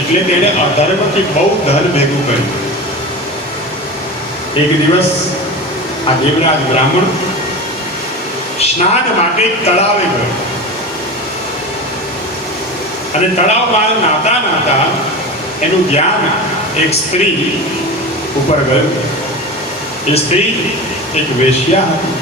એટલે તેણે અધર્મથી બહુ ધન ભેગું કર્યું. એક દિવસ આ દેવરાજ બ્રાહ્મણ સ્નાન માટે તળાવે ગયો અને તળાવમાં નાતા નાતા એનું ધ્યાન એક સ્ત્રી ઉપર ગયું. એ સ્ત્રી એક વેશ્યા હતી.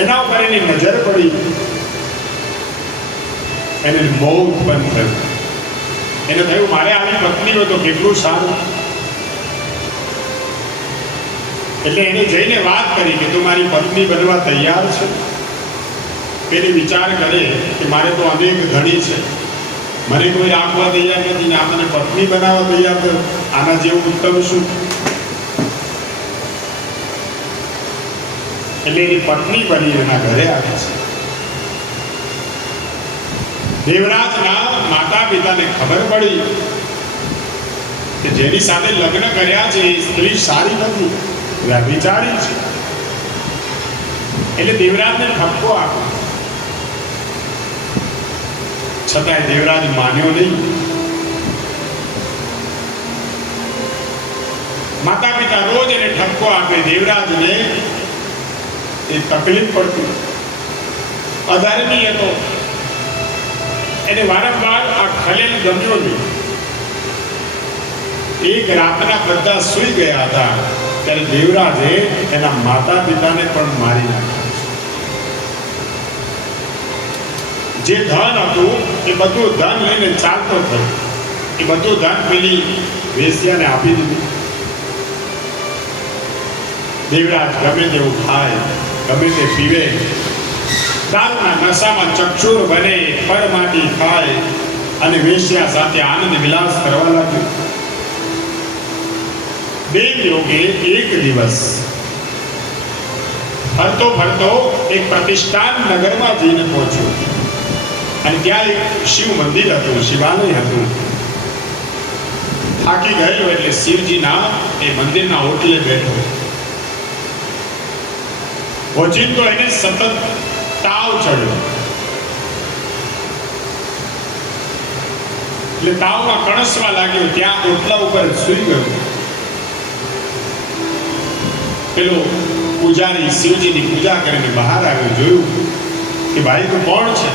એના ઉપર એની નજર પડી. એને મોહ ઉત્પન્ન થયું. એને થયું મારે આવી પત્ની હોય તો કેટલું સારું. એટલે એને જઈને વાત કરી કે તું મારી પત્ની બનવા તૈયાર છે? પેલી વિચાર કરે કે મારે તો અનેક ધણી છે, મને કોઈ રાખવા તૈયાર નથી ને આ મને પત્ની બનાવવા તૈયાર થયો, આના જેવું ઉત્તમ શું? એટલે એની પત્ની બની એના ઘરે આવે છે. દેવરાજના માતા પિતાને ખબર પડી કે જેની સાથે લગ્ન કર્યા છે એ સ્ત્રી સારી નથી, વ્યભિચારી છે. એટલે દેવરાજને ઠપકો આપ્યો. છતાંય દેવરાજ માન્યો નહીં. માતા પિતા રોજ એને ઠપકો આપે. દેવરાજને એ તકલીફ પડતી. અધર્મી હતો, એને વારંવાર આ ખલેલ ગમ્યો નહીં. એક રાતના બધા સૂઈ ગયા હતા ત્યારે દેવરાજે એના માતા પિતાને પણ મારી નાખ્યા. જે ધન હતું એ બધું ધન લઈને ચાલતો થયો. એ બધું ધન પેલી વેશ્યાને આપી દીધું. દેવરાજ ગમે તેવું ખાય, ગમે તે પીવે, દારૂના નશામાં ચકચૂર બને, પરમાટી ખાય અને વેશ્યા સાથે આનંદ વિલાસ કરવા લાગ્યો. દેવ યોગે એક દિવસ ફરતો ફરતો એક પ્રતિષ્ઠાન નગરમાં જઈને પહોંચ્યો અને ત્યાં એક શિવ મંદિર હતું, શિવાલય હતું. થાકી ગયેલો એટલે શિવજીના એ મંદિરના ઓટલે બેઠો. ઓચિંતો એને સતત તાવ ચડ્યો. એટલે તાવમાં કણસવા લાગ્યો. ત્યાં ઓટલા ઉપર સૂઈ ગયો. પેલો પૂજારી શિવજીની પૂજા કરીને બહાર આવ્યો. જોયું કે ભાઈ તું કોણ છે?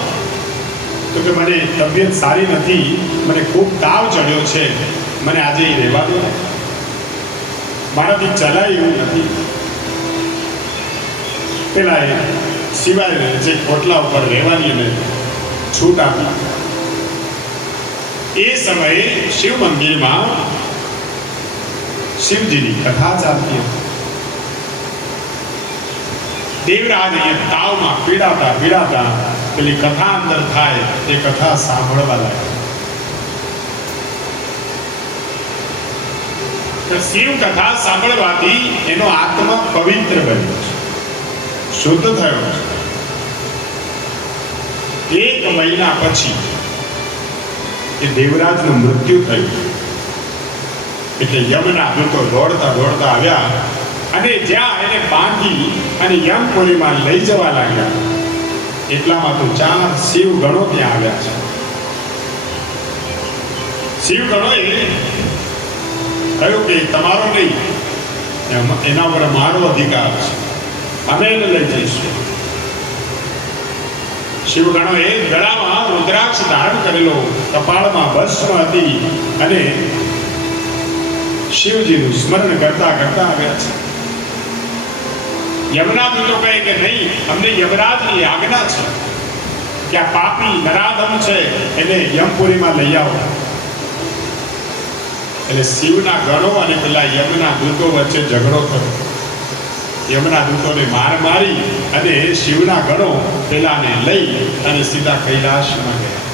તો કે મને તબિયત સારી નથી, મને ખૂબ તાવ ચડ્યો છે, મને આજે રહેવા દો, મારાથી ચલાય એવું નથી. પેલા એ સિવાય જે કોટલા ઉપર રહેવાની અને છૂટ આપી. એ સમયે શિવ મંદિરમાં શિવજીની કથા ચાલતી હતી. દેવરાજ અહીંયા તાવમાં પીડાતા પીડાતા પેલી કથા અંદર થાય એ કથા સાંભળવા લાગ્યો. શિવ કથા સાંભળવાથી એનો આત્મા પવિત્ર બન્યો છે, શુદ્ધ થયો છે. એક મહિના પછી એ દેવરાજનું મૃત્યુ થયું. એટલે યમના દૂતો દોડતા દોડતા આવ્યા અને જ્યાં એને બાંધી અને યમપુરીમાં લઈ જવા લાગ્યા એટલામાં તો 4 શિવ ગણો ત્યાં આવ્યા છે. શિવ ગણોએ કહ્યું કે તમારો નહીં, એના પર મારો અધિકાર છે, અમે એને લઈ જઈશું. શિવ ગણોએ ગળામાં રુદ્રાક્ષ ધારણ કરેલો, કપાળમાં ભસ્મ હતી અને શિવજીનું સ્મરણ કરતા કરતા આવ્યા છે. યમના દૂતો કહે કે નહીં, અમને યમરાજની આજ્ઞા છે કે આ પાપી નરાધમ છે એને યમપુરીમાં લઈ આવો. એટલે શિવના ગણો અને પેલા યમના દૂતો વચ્ચે ઝઘડો થયો. યમના દૂતોને માર મારી અને શિવના ગણો પેલાને લઈ અને સીધા કૈલાસમાં ગયા.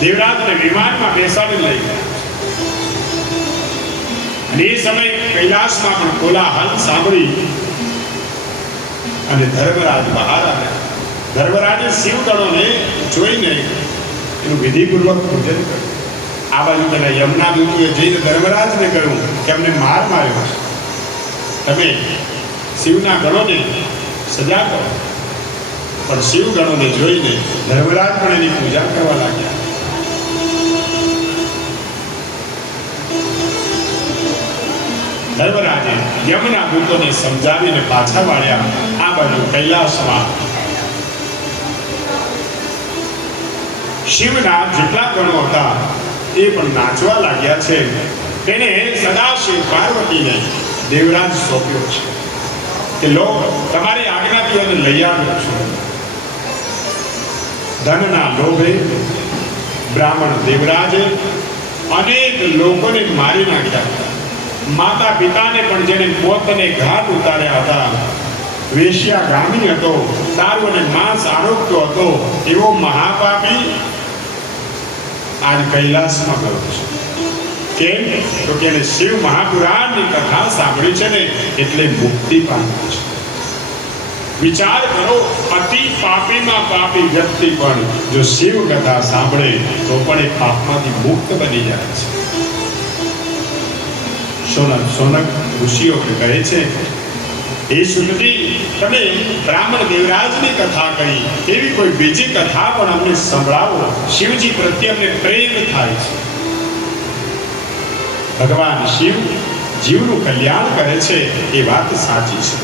દેવરાજને વિમાનમાં બેસાડી લઈ ગયા. અને એ સમય કૈલાસમાં પણ કોલાહલ સાંભળી અને ધર્મરાજ બહાર આવ્યા. ધર્મરાજે શિવગણોને જોઈને એનું વિધિપૂર્વક પૂજન કર્યું. આ બાજુ પેલા યમના દૂતોએ જઈને ધર્મરાજને કહ્યું કે અમને માર માર્યો છે, તમે શિવના ગણોને સજા કરો. પણ શિવગણોને જોઈને ધર્મરાજ પણ એની પૂજા કરવા લાગ્યા. ધર્મરાજે યમના દૂતોને સમજાવીને પાછા વાળ્યા આ બાજુ કૈલાસમાં. શિવના જેટલા ગણો હતા એ પણ નાચવા લાગ્યા છે. તેને સદાશિવ પાર્વતીને દેવરાજ સોંપ્યો છે કે લો તમારી આજ્ઞાથી એને લઈ આવ્યો છું. ધનના લોભે બ્રાહ્મણ દેવરાજે અનેક લોકોને મારી નાખ્યા. માતા પિતાને પણ જેને પોતને ઘાટ ઉતાર્યા હતા. વેશ્યાગામી હતો, દારૂ અને માંસ આરોગતો હતો, એવો મહાપાપી આજ કૈલાસમાં ગયો છે. કેમ તો કે એને શિવ મહાપુરાણની કથા સાંભળી છે ને એટલે મુક્તિ પામ્યો છે. વિચાર કરો, અતિ પાપીમાં પાપી વ્યક્તિ પણ જો શિવ કથા સાંભળે તો પણ એ પાપમાંથી મુક્ત બની જાય છે. સોનક ઋષિઓ કહે છે, એ સુનતી તમે બ્રાહ્મણ દેવરાજની કથા કહી, એવી કોઈ બીજી કથા પણ અમને સંભળાવો. શિવજી પ્રત્યે અમને પ્રેમ થાય છે. ભગવાન શિવ જીવનું કલ્યાણ કરે છે એ વાત સાચી છે.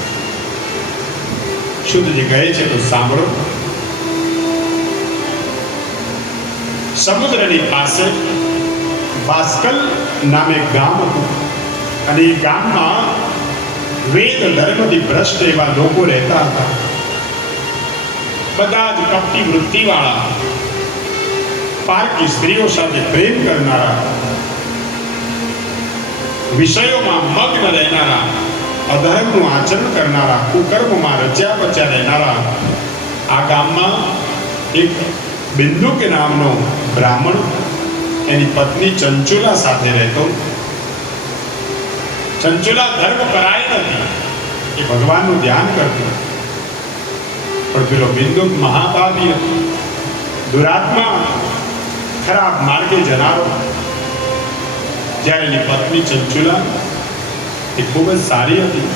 શુદ્ધજી કહે છે તો સાંભળો. સમુદ્રની પાસે બાસ્કલ નામે ગામ હતું અને એ ગામમાં વેદ ધર્મથી ભ્રષ્ટ એવા લોકો રહેતા હતા. બધા જ કપટી વૃત્તિવાળા, પારકી સ્ત્રીઓ સાથે પ્રેમ કરનારા, વિષયોમાં મગ્ન રહેનારા, અધર્મનું આચરણ કરનારા, કુકર્મમાં રચ્યા બચ્યા રહેનારા આ ગામમાં એક બિંદુ કે નામનો બ્રાહ્મણ એની પત્ની ચંચુલા સાથે રહેતો. ચંચુલા ધર્મ પરાય નથી, એ ભગવાનનું ધ્યાન કરતી. પણ પેલો બિંદુ મહાપાપી હતો, દુરાત્મા, ખરાબ માર્ગે જનારો. જ્યારે એની પત્ની ચંચુલા એ ખૂબ જ સારી હતી.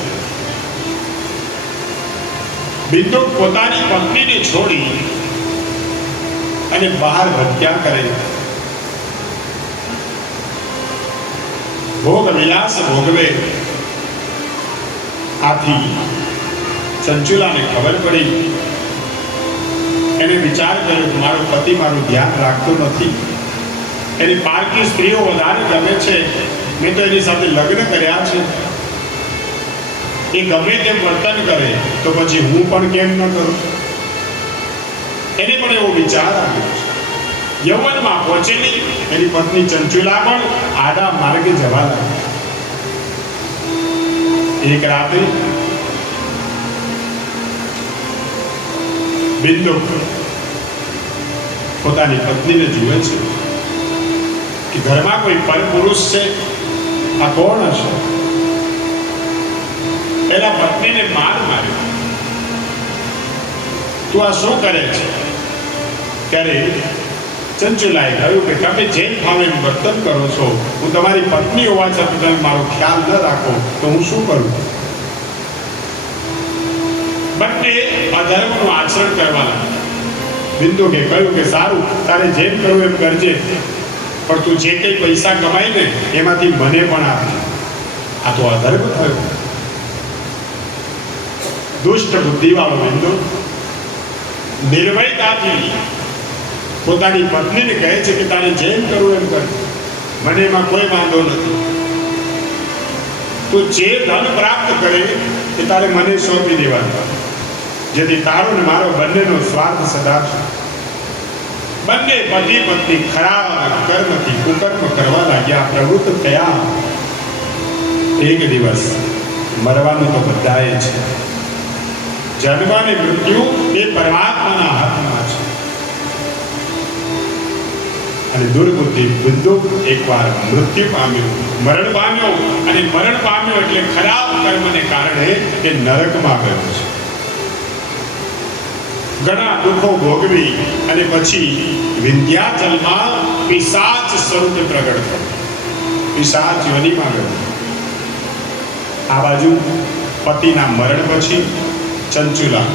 બિંદુ પોતાની પત્નીને છોડી અને બહાર ભટક્યા કરે. ભોગ વિલાસ ભોગવે. આથી ચંચુલાને ખબર પડી. એને વિચાર કર્યો કે મારો પતિ મારું ધ્યાન રાખતો નથી, એની પારકી સ્ત્રીઓ વધારે ગમે છે, મેં તો એની સાથે લગ્ન કર્યા છે. એ ગમે તેમ વર્તન કરે તો પછી હું પણ કેમ ન કરું. એને પણ એવો વિચાર આવ્યો છે. યૌવનમાં પહોંચેલી એની પત્ની ચંચુલા પણ આડા માર્ગે જવા લાગી. એક રાતે બિંદુ પોતાની પત્નીને જુએ છે કે ઘરમાં કોઈ પરપુરુષ છે, આ કોણ હશે? પહેલા પત્નીને માર માર્યો. તું આ શું કરે છે? ત્યારે ચંચુલાએ કહ્યું કે તમે જેમ ફાવે એમ વર્તન કરો છો, હું તમારી પત્ની હોવા છતાં તમે મારો ખ્યાલ ન રાખો તો હું શું કરું? બંને અધર્મનું આચરણ કરવા લાગ્યા. બિંદુએ કહ્યું કે સારું, તારે જેમ કહ્યું એમ કરજે, પણ તું જે કંઈ પૈસા કમાય ને એમાંથી મને પણ આપજે. આ તો અધર્મ થયો. દુષ્ટ બુદ્ધિવાળો બિંદુ નિર્ભયતાથી પોતાની પત્નીને કહે છે કે તારે જેમ કરવું એમ કર, મને એમાં કોઈ વાંધો નથી. તું જે ધન પ્રાપ્ત કરે એ તારે મને સોંપી દેવાનું, જેથી તારો ને મારો બંનેનો સ્વાર્થ સદાશે. બંને પતિ પત્ની ખરાબ કર્મથી કુકર્મ કરવા લાગ્યા, પ્રવૃત્ત થયા. એક દિવસ મરવાનું તો બધાએ છે. જન્મ અને મૃત્યુ એ પરમાત્માના હાથમાં છે. અને દુર્બુદ્ધિ બિંદુ એકવાર મૃત્યુ પામ્યો, મરણ પામ્યો, અને મરણ પામ્યો એટલે ખરાબ કર્મને કારણે એ નરકમાં ગયો છે. ઘણા દુઃખો ભોગવી અને પછી વિંધ્યાચલમાં પિશાચ સ્વરૂપે પ્રગટ થયો. પિશાચ યોનિમાં ગયો. આ બાજુ પતિના મરણ પછી ચંચુલા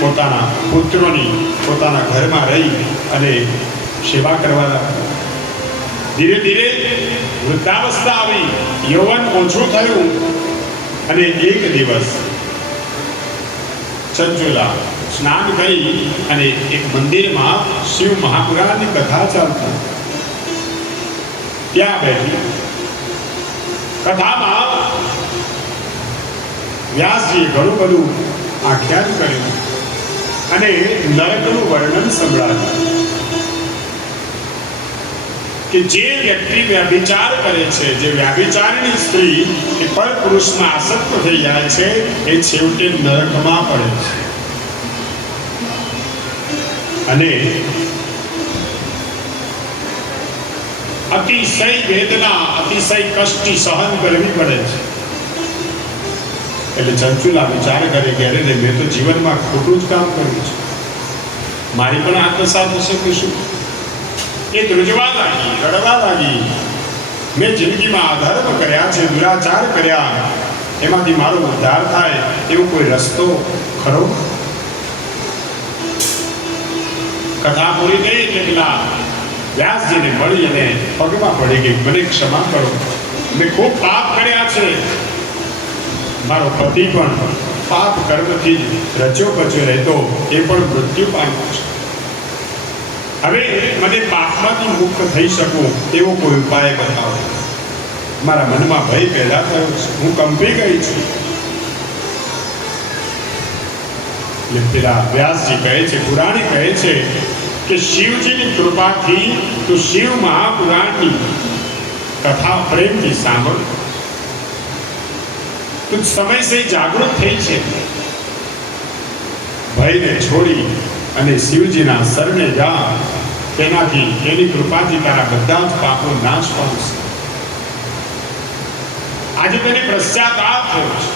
પોતાના પુત્રોની પોતાના ઘરમાં રહી અને સેવા કરવા લાગ્યા. ધીરે ધીરે વૃદ્ધાવસ્થા આવી, યૌવન ઓછું થયું અને એક દિવસ ચંચુલા સ્નાન કરી અને એક મંદિરમાં શિવ મહાપુરાણની કથા ચાલતી, ત્યાં બેઠી. કથામાં વ્યાસજીએ ઘણું બધું આખ્યાન કર્યું અને નરકનું વર્ણન સંભળાવ્યું કે જે વ્યક્તિ વ્યભિચાર કરે છે, જે વ્યભિચારની સ્ત્રી એ પર પુરુષમાં આસક્ત થઈ જાય છે, એ છેવટે નરકમાં પડે છે અને અતિશય વેદના, અતિશય કષ્ટી સહન કરવી પડે છે. એટલે ચંચુલા વિચાર કરે કે અરે મેં તો જીવનમાં ખોટું જ કામ કર્યું છે, મારી પણ આત્મસાત હશે કે શું? એ ધ્રુજવા લાગી, રડવા લાગી. મેં જિંદગીમાં અધર્મ કર્યા છે, દુરાચાર કર્યા, એમાંથી મારો ઉદ્ધાર થાય એવો કોઈ રસ્તો ખરો? કથા પૂરી થઈ એટલે પેલા વ્યાસજીને મળી અને પગમાં પડી ગઈ, મને ક્ષમા કરો, મેં ખૂબ પાપ કર્યા છે, મારો પતિ પણ પાપ કર્મથી રચ્યો પચ્યો રહેતો, એ પણ મૃત્યુ પામ્યો છે. હવે મને પાપમાંથી મુક્ત થઈ શકું એવો કોઈ ઉપાય બતાવો. મારા મનમાં ભય પેદા થયો છે, હું કંપી ગઈ છું. એટલે પેલા વ્યાસજી કહે છે, પુરાણી કહે છે કે શિવજીની કૃપાથી તું શિવ મહાપુરાણની કથા પ્રેમથી સાંભળ, તું સમય સે જાગૃત થઈ છે. ભયને છોડી અને શિવજીના શરણે જા, તેનાથી એની કૃપાથી તારા બધા જ પાપો નાશ પામશે. આજે તેને પશ્ચાતાપ થયો છે.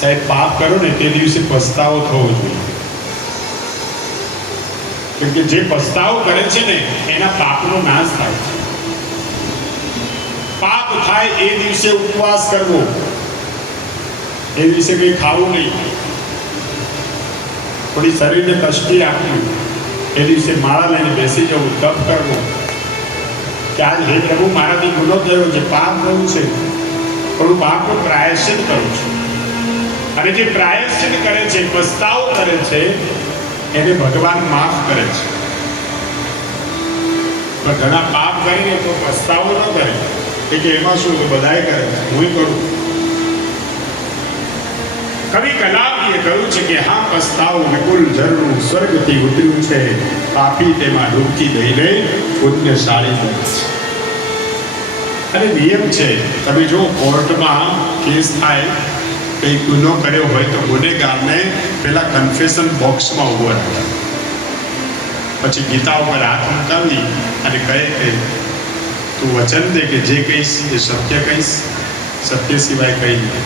સાહેબ, પાપ કરો ને તે દિવસે પસ્તાવો થવો જોઈએ, કેમ કે જે પસ્તાવો કરે છે ને એના પાપનો નાશ થાય છે. પાપ થાય એ દિવસે ઉપવાસ કરવો, એ દિવસે કંઈ ખાવું નહીં, થોડી શરીરને કષ્ટી આપવું, એ દિવસે માળા લઈને બેસી જવું, તપ કરવું કે આજ હે પ્રભુ મારાથી ગુનો થયો છે, પાપ થયું છે, પણ હું પાપનો પ્રાયશ્ચિત કરું છું. અને જે પ્રાયશ્ચિત કરે છે, પસ્તાવો કરે છે, એને ભગવાન માફ કરે છે. પણ ઘણા પાપ કરીને તો પસ્તાવો ન કરે કે એમાં શું, તો બધાએ કરે, હું કરું. કવિ કલાપીએ કહ્યું છે કે હા, પસ્તાવો વિપુલ ઝરણું સ્વર્ગથી ઉતર્યું છે, પાપી તેમાં ડૂબકી દઈને પુણ્યશાળી બને છે. અને નિયમ છે, તમે જો કોર્ટમાં કેસ થાય, કંઈ ગુનો કર્યો હોય તો ગુનેગારને પેલા કન્ફેશન બોક્સમાં ઉભો રાખે, પછી ગીતા ઉપર હાથ મૂકાવી અને કહે કે તું વચન દે કે જે કહીશ એ સત્ય કહીશ, સત્ય સિવાય કંઈ નહીં.